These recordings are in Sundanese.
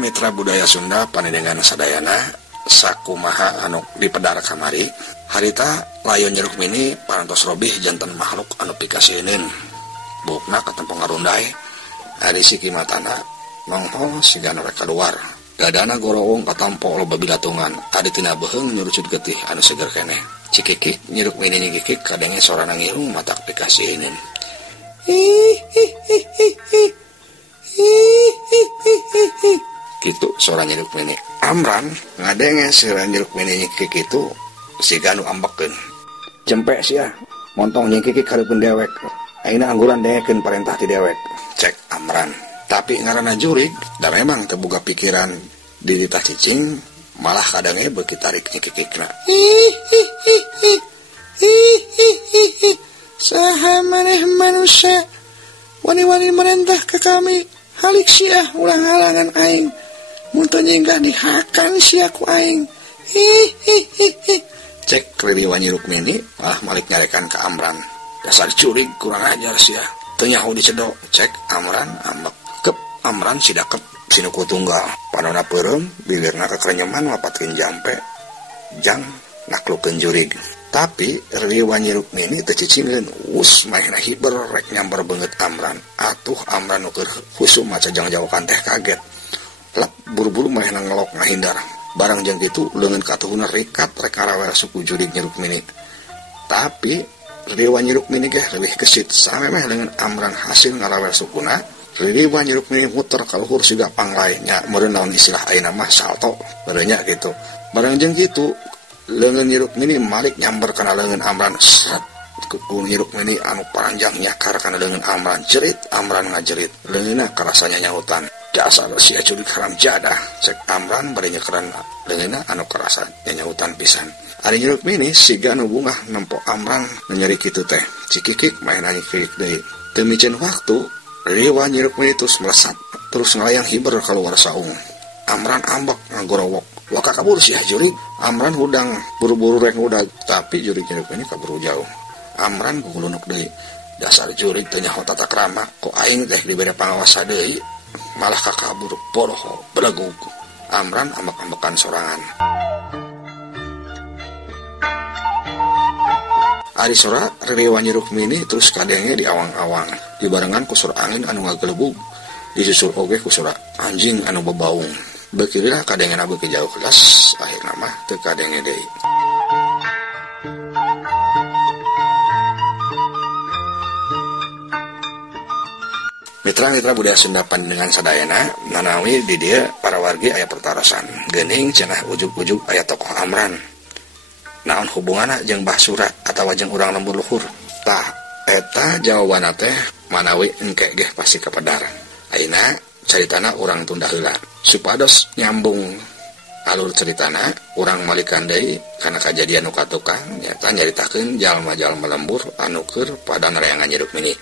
Mitra budaya Sunda panedengan sadayana sakumaha anu dipedar kamari harita layon Nyi Rukmini parantos robih janten makhluk anu pikasieun bukna katempong ngarundai ari sikimatana mangho sigana rek kaluar dadana gorowong katampo loba bilatungan adi tina beheung nyurucut getih anu seger keneh cikikik Nyi Rukmini nyigikik kadenge sorana ngirung matak pikasieun gitu suara Nyi Rukmini. Amran ngadenge suara Nyi Rukmini nyikik itu siga anu ambekeun jempek sia montong nyikik hareupeun dewek ayeuna angguran dengekeun parentah ti dewek cek Amran. Tapi ngaranna jurig da memang teu boga pikiran di tah cicing malah kadange beuki tarik nyikikna. Saha maneh manusia wani-wani merentah ke kami halik sia ulang halangan aing muntah nyinggah dihakan sia ku aing cek ririwa Nyi Rukmini malah malik nyarekan ke Amran dasar curig kurang ajar sia teu nyaho dicedok cek Amran ambek kep Amran sidakep sinuku tunggal panonna peureum bilirna kekerenyeman wapatkeun jampe jang naklukeun jurig. Tapi ririwa Nyi Rukmini teu cicingkeun us maehna hiber rek nyamber beungeut Amran atuh Amran nu keur husum maca jang jawakan teh kaget lap buru-buru maehna ngelok ngahindar barang jeung kitu leungeun katuhuna rikat rek ngarawel suku jurig Nyi Rukmini. Tapi ririwa Nyi Rukmini ge leuwih gesit samemeh leungeun Amran hasil ngarawel sukuna ririwa Nyi Rukmini muter ka luhur siga panglai nya meureun naon istilah ayeuna mah salto meureun nya kitu barang jeung kitu leungeun Nyi Rukmini malik nyamber kana leungeun Amran sret ku Nyi Rukmini anu paranjang nyakar kana leungeun Amran jerit Amran ngajerit leungeunna karasanya nyahutan dasar sia curig haram jadah cek Amran bari nyekeran leungeunna anu karasa nyahutan pisan. Ari Nyi Rukmini siga anu bungah nempo Amran nyeri kitu teh cikikik maehna nyikik deui teu micen waktu ririwa Nyi Rukmini terus melesat terus ngalayang hiber kaluar saung. Amran ambek ngagorowok waka kabur sia jurig. Amran hudang buru-buru rek udag tapi jurig Nyi Rukmini kaburu jauh. Amran gugulunuk deui dasar jurig teu nyaho tata krama ku aing teh dibere pangawasa deui malah kakabur bodoh belegug. Amran ambek-ambekan sorangan. Ari sora ririwa Nyi Rukmini terus kadenge di awang-awang dibarengan ku sura angin anu ngagelebug disusul oge ku sura anjing anu bebaung. Bekirina kadengena beuki jauh kelas akhirna mah teu kadenge deui. Mitra budaya Sunda panjenengan sadayana nanawi di dieu para wargi aya pertarasan geuning cenah ujug-ujug aya tokoh Amran naon hubunganna jeung Mbah Sura atawa jeung urang lembur luhur tah eta jawabanna teh manawi engke ge pasti kapedar. Ayeuna caritana urang tunda heula supados nyambung alur ceritana urang malikan deui kana kajadian nu katukang nyata nyaritakeun jalma-jalma lembur anu keur pada nereangan Nyi Rukmini.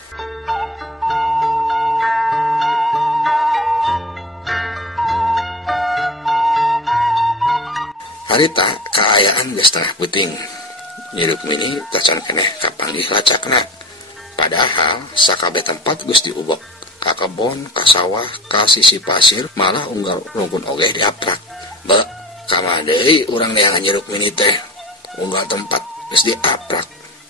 Harita kaayaan geus tengah peuting Nyi Rukmini tacan keneh kapanggih lacakna padahal sakabeh tempat geus diubek ka kebon, ka sawah, ka sisi pasir, malah unggal rungkun oge diaprak. Be, kama deui urang neangan Nyi Rukmini teh unggal tempat geus diaprak,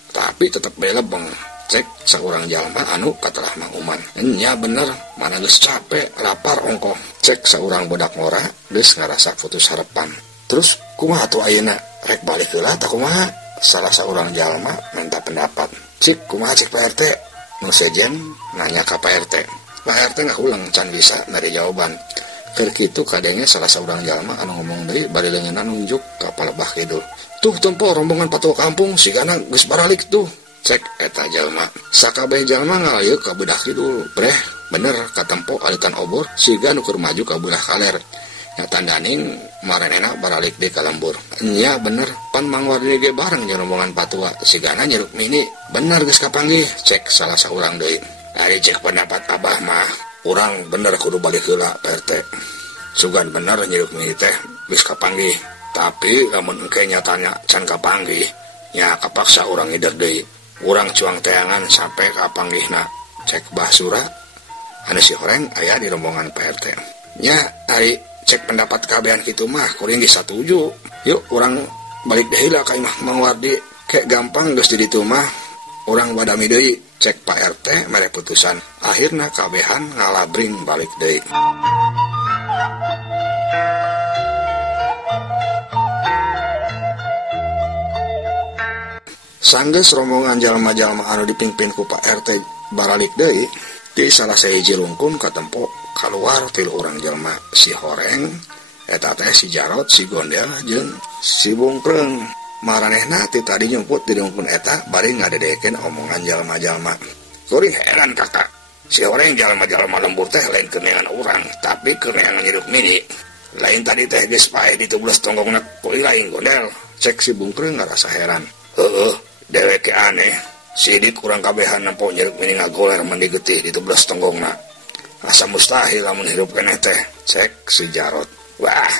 tapi tetep bae lebeng. Cek saurang jalma anu katelah Mang Uman. Nya bener, mana geus capek, lapar ongkoh. Cek saurang budak ngora geus ngarasa putus harapan. Terus kumaha atuh ayeuna? Rek balik heula tah kumaha? Salah saurang jalma minta pendapat. Cik kumaha cik Pak RT? Nu sejen nanya ka Pak RT. Pak RT ngahulang can bisa dari jawaban. Keur kitu kadenge salah saurang jalma anu ngomong deui bari leungeunna nunjuk ka palebah kidul. Tuh tempo rombongan patuh kampung sigana geus baralik tuh. Cek eta jalma. Sakabeh jalma ngalayeuk ka bedah kidul. Breh, bener katempo alitan obor siga nu keur maju ka belah kaler. Nya tandaning maranena baralik di kalembur. Nya bener pan Mang Wardi ge bareng jeung rombongan patua sigana Nyi Rukmini. Bener geus kapanggih. Cek salah saurang deui. Ari cek pendapat Abah mah urang bener kudu balik heula Pak RT. Sugan bener Nyi Rukmini teh geus kapanggih. Tapi lamun engke nyatanya can kapanggih nya kapaksa urang hider deui. Urang cuang teangan sampai kapanggihna. Cek Basura anu si horeng aya di rombongan PRT nya ari cek pendapat kabehan kitu mah kuring disatuju. Yuk urang balik deui lah ka imah Mang Wardi kek gampang geus di ditu mah urang badami deui cek Pak RT mere putusan. Akhirna kabehan ngalabring balik deui. Sanggeus rombongan jalma-jalma anu dipingpin ku Pak RT baralik deui di salah sahiji rungkun katempo kaluar tilu urang jalma si horeng eta teh si Jarot, si Gondel jeung si Bungkreng. Maranehna ti tadi nyumput di rungkun eta bari ngadedekeun omongan jalma-jalma. Kuring heran kakak, si horeng jalma-jalma lembur teh lain keneangan urang tapi keneangan hirup mini. Lain tadi teh geus pae ditublas tonggongna ku lain Gondel. Cek si Bungkreng ngarasa heran. Deweke aneh, sidik kurang kabehan nampo nyeruk mini ngagoler mandi getih ditublas tonggongna. Asa mustahil lamun hirup keneh teh, cek si Jarot. Wah,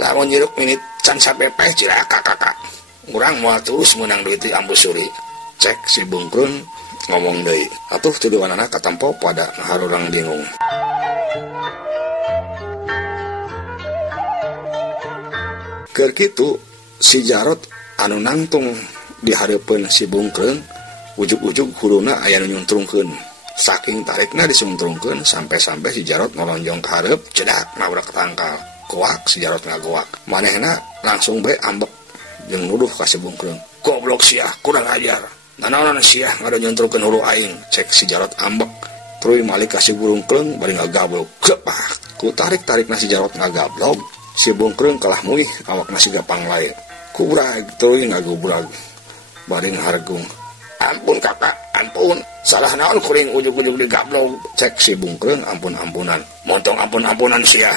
lamun nyeruk mini can sapepeh cilaka kakak. Urang moal terus menang duit ambu suri. Cek si Bungkrung ngomong deui. Atuh tuduhanana katampo pada harurang bingung. Keur kitu si Jarot anu nangtung di hareupeun si Bungkreng ujug-ujug huluna aya nu nyuntrungkeun. Saking tarikna disuntrungkeun sampai-sampai si Jarot nolonjong ka hareup cedak nabrak tangkal. Kuak si Jarot ngagoak. Manehna langsung bae ambek jeung nuduh ka si Bungkreng. Goblok sia, kurang ajar. Nanaonan sia ngada nyuntrungkeun hulu aing. Cek si Jarot ambek. Truy malik ka si Bungkreng bari ngagablog. Gepak. Ku tarik-tarikna si Jarot ngagablog. Si Bungkreng kalah muih awakna siga panglae. Kubrag truy ngagubrag. Bari ngahargung. Ampun kakak, ampun. Salah naon kuring ujug-ujug digablog. Cek si Bungkreng ampun-ampunan. Montong ampun-ampunan sia.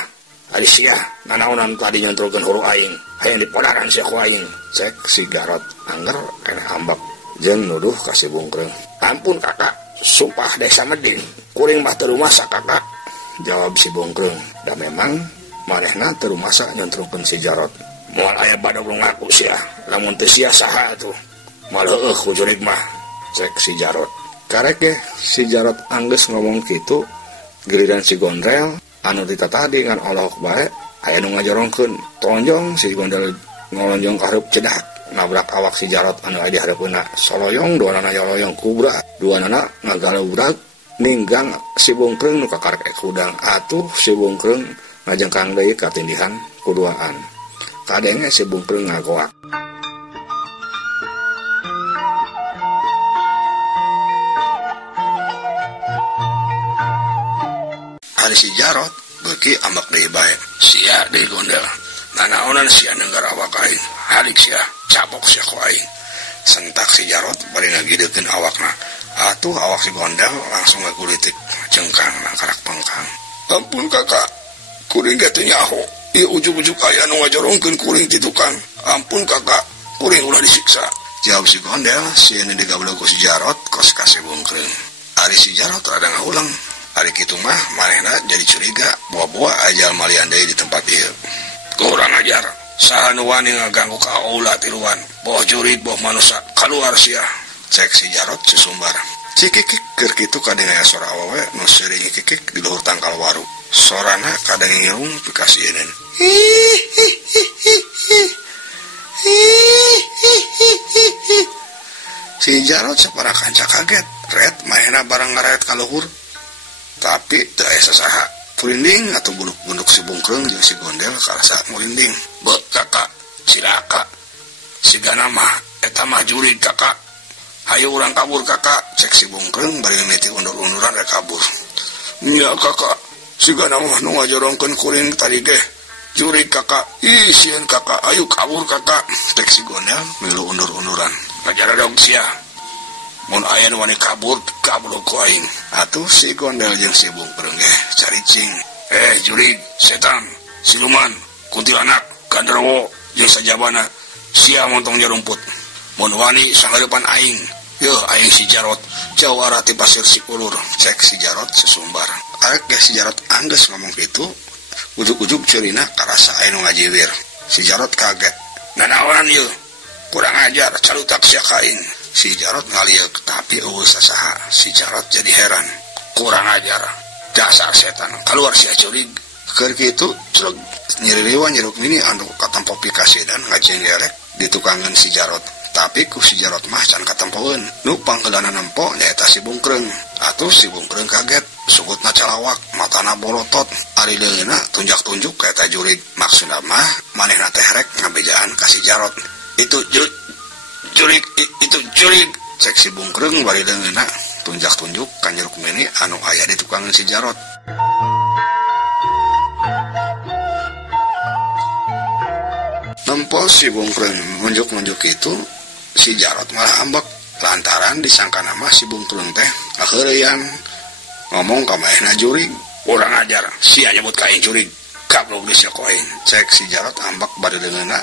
Ari sia, nanaonan tadi nyontrolkeun huru aing. Hayang dipodaran sia ku aing. Cek si Jarot anger kena ambak. Jeung nuduh ka si Bungkreng. Ampun kakak, sumpah desa medin. Kuring mah teu rumasa kakak. Jawab si Bungkreng. Da memang manehna teu rumasa nyontrolkeun si Jarot. Moal aya badag lu ngaku sia. Lamun teu sia saha atuh. Malah kujurig mah. Cek si Jarot. Karek ge si Jarot anggeus ngomong kitu giliran si Gondrel anu dita tadi ngan olok bae aya nu ngajorongkeun. Tonjong si Gondrel ngolonjong ka hareup cedak nabrak awak si Jarot anu aya di hareupeuna. Soloyong duanana yoloyong kubra. Duanana ngagaleubrag ninggang si Bungkreng nu kakarek hudang. Atuh si Bungkreng ngajengkang deui katindihan kuduaan. Kadenge si Bungkreng ngagoak. Hari si Jarot beuki ambak deui bae. Sia deui Gondel. Nanaonan sia nenggara awak aing. Hadik sia cabok sia ku aing. Sentak si Jarot bari ngagideukeun awakna. Atuh awak si Gondel langsung ngagulitik cengkang nangkarak pengkang. Ampun kakak, kuring ge teu nyaho. Ieu ujug-ujug aya nu ngajorongkeun kuring ti tukang. Ampun kakak, kuring ulah disiksa. Jawab si Gondel, sieun digablog ku si Jarot kos ka si Bungkreng. Ari si Jarot rada ngaulang. Ari kitu mah manehna jadi curiga boa-boa ajal malian deui di tempat ieu. Kurang ajar. Saha nu wani ngaganggu ka aula tiluan. Boh jurig boh manusia kaluar sia. Cek si Jarot sesumbar. Cikikik keur kitu kadengaya sora awewe nu seuring kikik di luhur tangkal waru. Sorana kadang ngeung pikasieun. Si Jarot saparakan kaget. Red maena barang ngaret ka luhur. Tapi teu aya sasaha. Purinding atuh buluk-buluk si Bungkreng jeung si Gondel karasa murinding. Beuh kakak, silaka. Sigana mah eta mah jurig kakak. Hayu urang kabur kakak. Cek si Bungkreng bari mimiti undur-unduran rek kabur. Nya kakak, sigana mah nu ngajorongkeun kuring tadi ge. Jurig kakak. Ih sieun kakak, ayo kabur kakak. Cek si Gondel milu undur-unduran. Ngajar dong sia. Mun aya nu wani kabur ku aing. Atuh si Gondel jeung si Bungkreng ge caricing. Jurig, setan, siluman, kuntilanak, gandrowo jeung sajabana sia montong jarumput. Mun wani sangareupan aing. Yeuh aing si Jarot, jauh arah ti pasir Sikulur. Cek si Jarot sesumbar. Arek ge si Jarot anggeus ngomong kitu, ujug-ujug ceurina karasa aya nu ngajiwir. Si Jarot kaget. Nanaonan ieu? Kurang ajar, calutak sia kain. Si Jarot ngaliuk, tapi eueuh sasaha. Si Jarot jadi heran. Kurang ajar, dasar setan, keluar sia curig. Keur kitu curug nyiririwan Nyiruk Mini anu katempo pikasi dan ngajenggerek di tukangan si Jarot. Tapi ku si Jarot mah can katempoeun. Nu panggeulana nempo nyaeta si Bungkreung. Atuh si Bungkreung kaget, sugutna calawak, matana bolotot, ari leungeunna tunjak-tunjuk ka eta jurig. Maksudna mah manehna teh rek ngabejaan ka si Jarot. Itu jurig, itu jurig. Cek si Bungkreung bari leungeunna tunjak-tunjuk ka Nyiruk Mini anu aya di tukangan si Jarot. Nempo si Bungkreung nunjuk-nunjuk itu, si Jarot malah ambek lantaran disangka nama si Bungkreung teh akheureyan ngomong ka maehna jurig. Kurang ajar, sia nyebut kain jurig, gablok geus koin. Cek si Jarot ambek bari leungeunna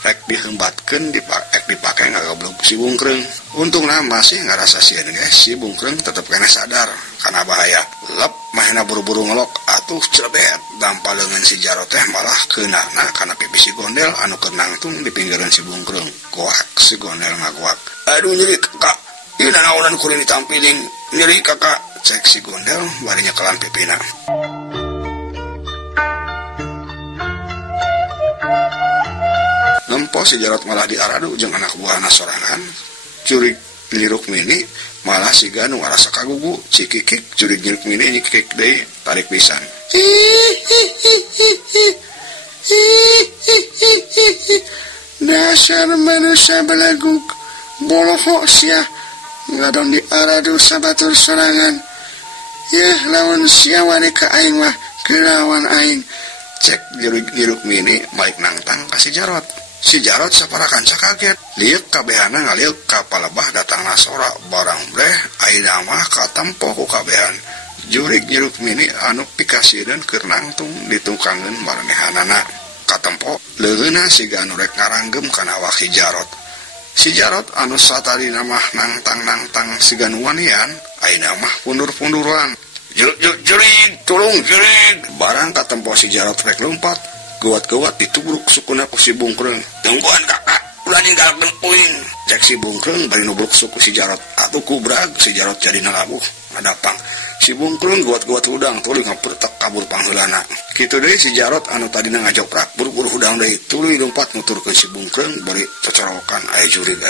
rek diheumbatkeun dipake ngagablok si Bungkreung. Untungna masih ngarasa sieun guys, si Bungkreung tetep kena sadar kana bahaya. Lep maehna buru-buru ngelok atuh crebet dampal leungeun si Jarot teh malah keunana kana pipi si Gondel anu keur nangtung di pinggiran si Bungkreung. Goak si Gondel ngagoak. Aduh nyeri kakak, ieu nanaonan kuring ditampilin. Nyeri kakak, cek si Gondel bari nyekelan pipina. Nempo si Jarot malah diaradu jeung anak buahna sorangan. Jurig Nyiruk Mini malah siga nu ngarasa kagugu. Cikikik jurig Nyiruk Mini nyikik deui tarik pisan. Dasar manusia belaguk, boloho sia ngadon diaradu sabatur sorangan. Yeh lawan sia wani ka aing mah kelawan aing. Cek jurig Nyiruk Mini baik nangtang ka si Jarot. Si Jarot saparakan kaget, liuk kabehana ngaliuk ka palebah datangna sora barang breh ayeuna mah katempo ku kabehan. Jurig Nyiruk Mini anu pikasieun keur nangtung ditukangeun maranehanana. Katempo leungeunna siga anu rek ngaranggem kana awak si Jarot. Si Jarot anu satadina mah nangtang-nangtang siga nu wanian ayeuna mah pundur-punduran. Jurig, tulung jurig. Barang katempo si Jarot rek lompat. Gawat-gawat ditubruk sukuna ku si Bungkreung. Tungguan kakak, ulah ninggalkeun uing. Cek si Bungkreung bari nubruk suku si Jarot. Atuh kubrag si Jarot jadi nalabuh ngadapang. Si Bungkreung gawat-gawat hudang tuluy ngapeuretek kabur pangheulana. Kitu deui si Jarot anu tadina ngajoprak buru-buru hudang deui tuluy lompat nuturkeun si Bungkreung bari cocorokan aya jurig.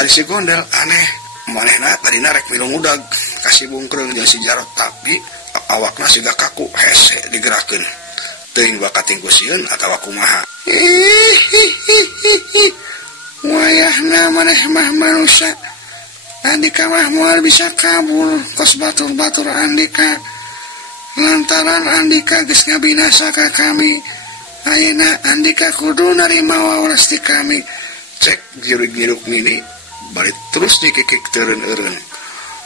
Ari si Gondel aneh. Manehna tadina rek minum udag kasih Bungkreung jeung si Jarot tapi awakna siga kaku hese digerakkeun. Teuing bakat tingkusieun atawa kumaha. Wayahna maneh mah manusia. Andika mah moal bisa kabur kos batur-batur Andika. Lantaran Andika geus ngabinasa ka kami. Ayeuna Andika kudu narima wawaras ti kami. Cek jurig Nyiruk Mini bari terus nyikik teureun-eureun.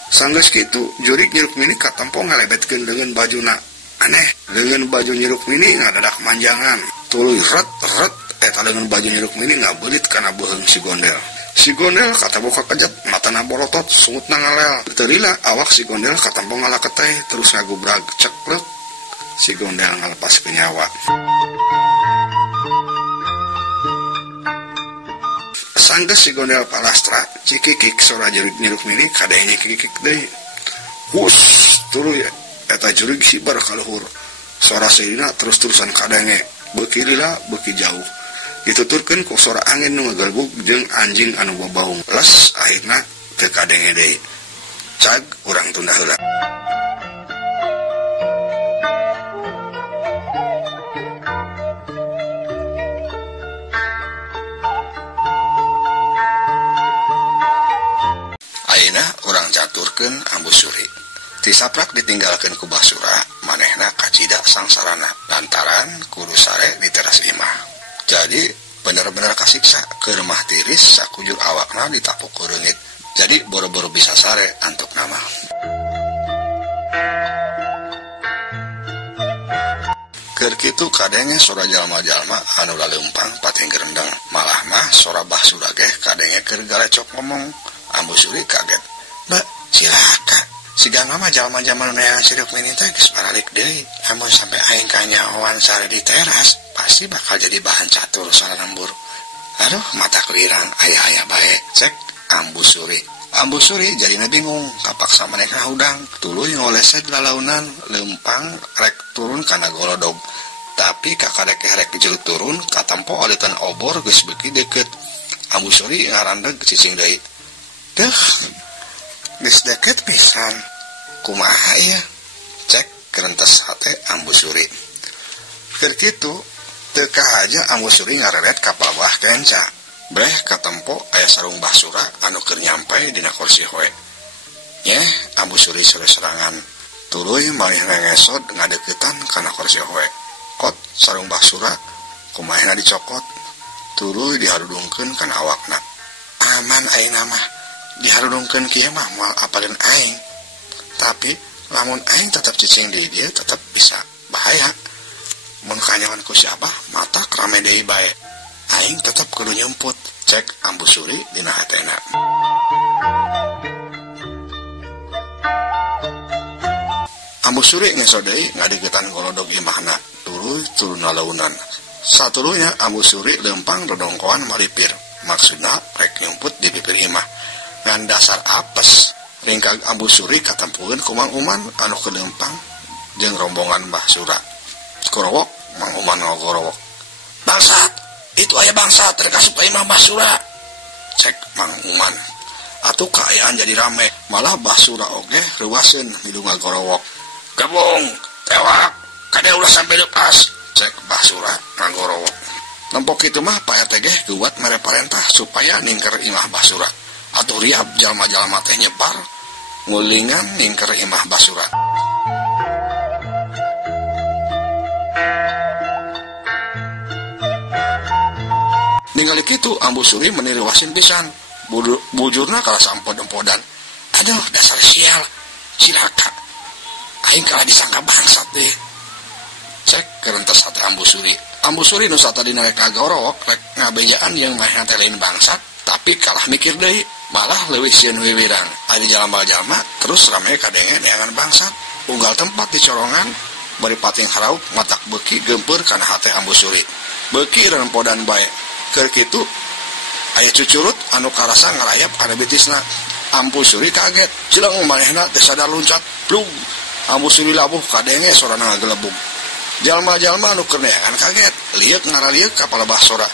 Sanggeus kitu jurig Nyiruk Mini katempo ngalebetkeun leungeun bajuna. Aneh, leungeun baju Nyiruk Mini ngadadak manjangan. Tuluy ret eta leungeun baju Nyiruk Mini ngabeulit kana beuheung si Gondel. Si Gondel katempo kakejet, matana bolotot, sungutna ngalel. Teu lila awak si Gondel katempo ngalaketeh terus ngagubrag ceklek. Si Gondel ngalepaskeun nyawa. Sanggeus si Gondel palastra, cikikik sora jurig Nyiruk Mini kadenge kikik deui. Hus, tuluy eta jurig sibar ka luhur. Sora seudina terus-terusan kadenge, beuki lila, beuki jauh. Dituturkeun ku sora angin nu ngagalbug jeung anjing anu babaung. Les akhirna teu kadenge deui. Cag urang tunda heula. Ambusuri tisaprak ditinggalkeun ku Basura manehna kacida sangsarana lantaran kudu sare di teras imah. Jadi bener-bener kasiksa keur mah tiris sakujur awakna ditapuk ku reungit. Jadi boro-boro bisa sare antuk nama. Keur kitu kadenge sora jalma-jalma anu laleumpang pating gerendeng malah mah sora Basura ge kadenge keur galecok ngomong. Ambusuri kaget. Mbak, silakan. siga mah jalma-jalma neangan si Rukmini teh geus baralik deui. Amun sampai aing kanyahoan sare di teras, pasti bakal jadi bahan catur sararembur. Aduh, mata kelirang, aya-aya bae, cek Ambu Suri. Ambu Suri jadina bingung, kapaksa manehna hudang, tuluy ngoleset lalaunan, lempang rek turun kana golodog. Tapi kakadek rek jeuh turun, katampo adetan obor geus beuki deukeut. Ambu Suri ngarandeg cicing deui. Deuh, geus deukeut pisan. Kumaha ieu? Cek kerentes hate Ambu Suri. Keur kitu, teu kahaja Ambu Suri ngareret ka bawah kenca. Breh katempo aya sarung basura anu keur nyampe dina kursi hoe. Nyeh, Ambu Suri sore serangan. Tuluy manehna ngesod ngadeuketan kana kursi hoe. Kot sarung basura kumaha dicokot. Tuluy diharudungkeun kana awakna. Aman ayeuna mah. Diharudungkeun kieu mah moal apalin aing. Tapi lamun aing tetep cicing di dieu tetep bisa bahaya. Mun kanyawan ku si Abah mata rame deui bae. Aing tetep kudu nyemput, cek Ambu Suri dina hatena. Ambu Suri ngesot deui ngadeuketan golodog imahna, tuluy turun lalaunan. Satulunya Ambu Suri lempang dodongkoan maripir. Maksudna rek nyemput di bibir imah. Ngan dasar apes, ringkag Ambu Suri katampukeun ku Mang Uman anu kelempang jeung rombongan Mbah Sura. Korowok, Mang Uman ngogorowok. Bangsat, itu aya bangsat rek asup ka imah Mbah Sura. Cek Mang Uman. Atuh kaayaan jadi rame, malah Mbah Sura oge reuwaseun milu ngagorowok. Gabung, tewak, kade ulah sampai lepas. Cek Mbah Sura ngagorowok. Lempok kitu mah Pak RT ge guwat mere parentah supaya ningker imah Mbah Sura. Atuh riab jalma-jalma teh nyebar ngulingan ningker imah Mbah Sura. Ningali kitu Ambu Suri meniriwasin pisan. Bujurna kalah sampod-empodan. Aduh, dasar sial, cilaka. Aing kalah disangka bangsat deh. Cek kerentes hati Ambu Suri. Ambu Suri nu satadina rek ngagorowok, rek ngabejaan yang mah teh lain bangsat, tapi kalah mikir deui. Malah leuwih sieun wiwirang. Ari jalma-jalma terus rame kadenge neangan bangsat. Unggal tempat di corongan bari pating haraup matak beuki gempeur kana hate Ambu Suri. Beuki rempodan bae. Keur kitu aya cucurut anu karasa ngalayap kana betisna. Ambu Suri kaget, cileung manehna teh sadar luncat. Plung. Ambu Suri labuh kadenge sorana ngagelebung. Jalma-jalma anu keur neangan kaget, liuk ngaraliuk ka Mbah Sura.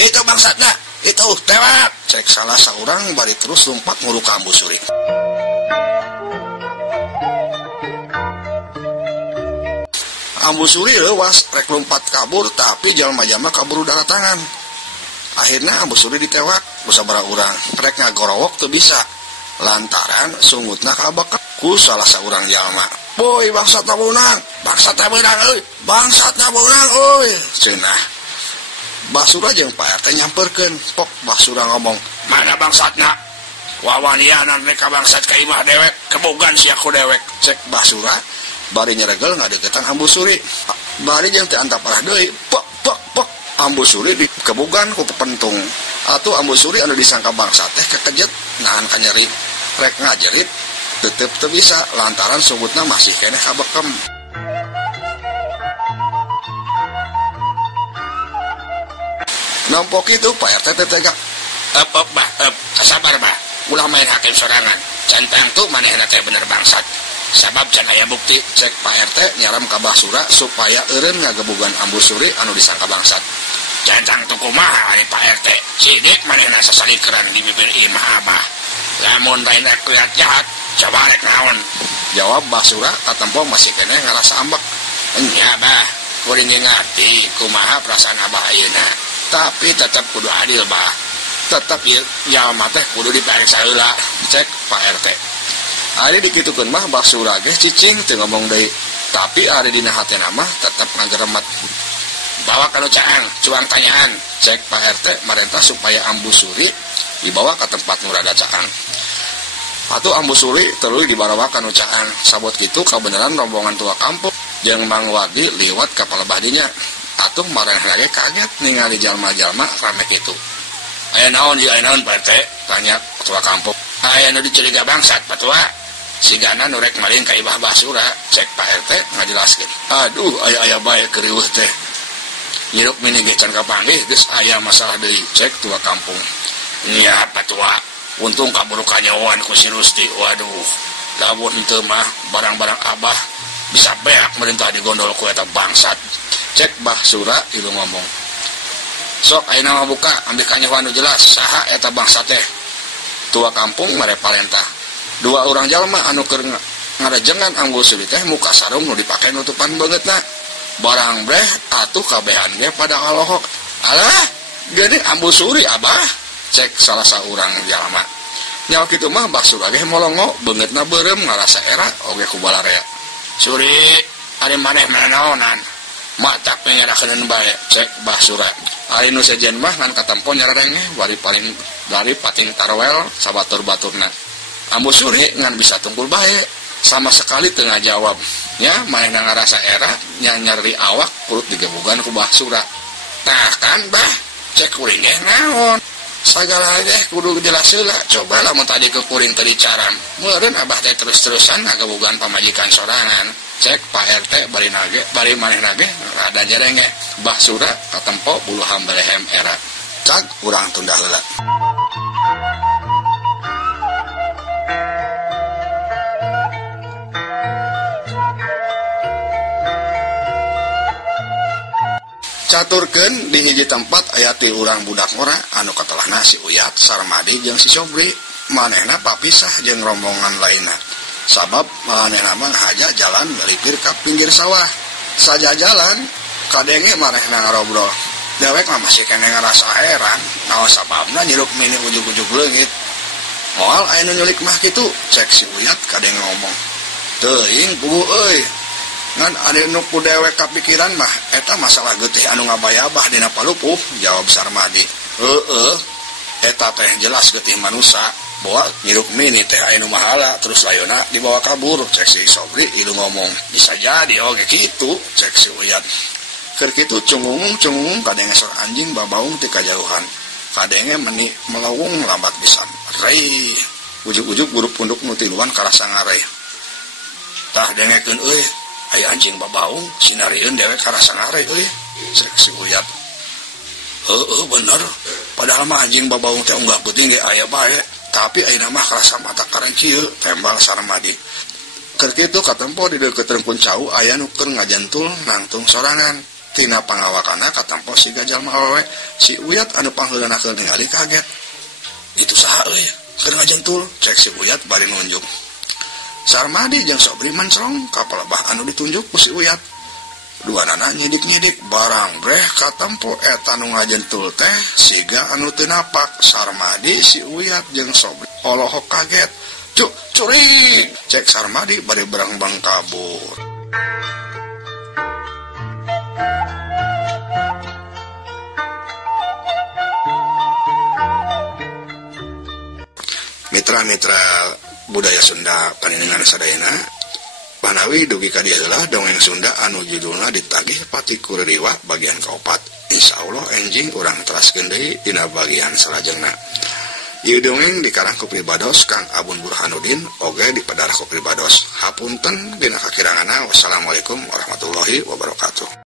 Itu bangsatna, itu tewak. Cek salah saurang bari terus lompat nguru ka Ambu Suri. Ambu Suri leuwas rek lompat kabur tapi jalma-jalma kaburu daratangan. Akhirnya Ambu Suri ditewak ku sabaraha urang, rek ngagorowok teu bisa lantaran sungutna kabakek ku salah saurang jalma. Boy, bangsatna beunang, bangsatna beunang euy, bangsatna beunang euy. Cenah Mbah Sura jeung Pak RT nyamperkeun, pok Mbah Sura ngomong, "Mana bangsatna? Wawanianan mereka bangsat ka imah dewek, kebogan si aku dewek." Cek Mbah Sura, bari nyeregel ngadeuketan Ambu Suri. Bari jeung teh antap parah deui, pok. Ambu Suri dikebogan ku pepentung. Atuh Ambu Suri anu disangka bangsat teh kekejet nahan ka nyeri. Rek ngajerit tetep teu bisa lantaran sungutna masih keneh kabekem. Nampok itu Pak RT tega. Sabar bah. Ulah main hakim sorangan. Cantang tuh manehna teh bener bangsat. Sabab can aya bukti. Cek Pak RT nyaram ka Mbah Sura supaya eureun ngagebugan Ambu Suri anu disangka bangsat. Cantang tuh kumaha ari Pak RT. Sidik manehna sasalikeran di bibir imah Abah. Lamun lain rek lihat jahat, coba rek naon. Jawab Mbah Sura katempo masih keneh ngarasa ambek. Nya bah, kuring ngerti kumaha perasaan Abah ayeuna. Tapi tetap kudu adil bah. Tetap ieu jalma teh kudu diperiksa heula. Cek Pak RT. Ari dikitukeun mah Mbah Sura ge cicing teu ngomong deui. Tapi ari dina hatena mah tetep ngageremet. Bawa ka Caang, cuang tanyaan. Cek Pak RT marentah supaya Ambu Suri dibawa ke tempat nu rada caang. Atuh Ambu Suri tuluy dibarawa ka Caang. Sabot kitu kabeneran rombongan tua kampung jeung Mang Wardi liwat ka palebah dinya. Atuh marehna ge kaget ningali jalma-jalma rame kitu. Aya naon Pak RT? Tanya tua kampung. Aya nu dicuriga bangsat, Patua. sigana nurek maling ka Ibah Basura. Cek Pak RT ngajelaskeun, aduh aya bae keriweuh teh hirup mini ge can kapanggih geus aya masalah deui. Cek tua kampung, nya patua untung kaburu kanyawan ku si Rusti. Waduh lamun teu mah barang-barang Abah bisa beak merintah digondol ku eta bangsat. Cek Basura ilu ngomong, sok ayeuna mah buka ambil kanyawan nu jelas saha eta bangsat teh. Tua kampung mere parentah, dua orang jalma anu keur ngarajengan Ambu Suri teh muka sarung nu dipake nutupan beungeutna. Barang breh atuh kabehan ge pada alohok. Alah, geuning Ambu Suri Abah. Cek salah saurang jalma. Nya kitu mah Basura ge molongo beungeutna beureum ngarasa era oge ku balarea. Suri, ari maneh naonan? Matak pengerakeun bae. Cek Basura. Ari nu sejen mah ngan katampo nyarereng bari pating tarwel sabatur-baturna. Ambu Suri ngan bisa tunggul bae sama sekali teu ngajawab. Nya manehna ngarasa era nya nyeri awak perut digebugan ku Basura. Tah kan Bah, cek kuring ge naon? Sagala teh kudu jelas heula. Coba lamun tadi ke kuring teu dicaram. Meureun Abah teh terus-terusan ngagebugan pamajikan sorangan. Cek Pak RT bari manehna ge rada jerenge. Basura katempo bulu hambalehem era. Cag urang tunda heula. Caturkeun di hiji tempat aya ti urang budak ngora anu katelahna si Uyat, Sarmadi jeung si Sobri. Manehna papisah jeung rombongan lainna. Sabab manehna mah haja jalan melipir ka pinggir sawah. Saja jalan kadenge manehna ngarobrol. Dewek mah masih kene ngarasa heran naon sababna nyirup mini ujug-ujug leungit. Moal aya nu nyulik mah kitu, cek si Uyat kadenge ngomong. Teuing puguh euy. Ngan anu nu ku dewek kapikiran mah eta masalah getih anu ngabayabah dina palupuh, jawab Sarmadi. Heueuh, eta teh jelas getih manusia. Bawa ngirup mini teh aya nu mahala terus layona dibawa kabur. Cek si Sobri ilu ngomong, bisa jadi oge kitu. Cek si Uyat. Keur kitu cungung kadenge sor anjing babaung ti kajauhan. Kadenge meni melawung lambat pisan. Rei, ujug-ujug buru punduk nu tiluan karasa ngareh. Tah dengekeun euy. Aya anjing babaung sinarieun dewek karasa ngare euy. Cek si Uyat. Heueuh bener. Padahal mah anjing babaung teh unggah peuting ge aya bae, tapi ayeuna mah karasa mata kareng kieu, tembal Sarmadi. Keur kitu katempo di deukeut rengkun cau aya nu keur ngajantul nangtung sorangan. Tina pangawakanna katempo siga jalma awewe. Si Uyat anu pangheulana keur ningali kaget. Itu saha euy? Keur ngajantul, cek si Uyat bari nunjuk. Sarmadi jeung Sobri mencrong ka palebah anu ditunjuk ku si Uyat. Duanana nyidik-nyidik barang breh katempo eta nu ngajentul teh siga anu teu napak. Sarmadi, si Uyat jeung Sobri olohok kaget. Curi, cek Sarmadi bari berang-bang kabur. Mitra-mitra budaya Sunda paninengan sadayana panawi dugi ka dieu heula dongeng Sunda anu judulna ditagih pati ku Ririwa bagian kaopat. Insyaallah enjing urang teraskeun deui dina bagian salajengna. Ieu dongeng dikarang ku Pribados Kang Abun Burhanuddin oge dipedarah ku Pribados. Hapunten dina kakiranganna. Wassalamualaikum warahmatullahi wabarakatuh.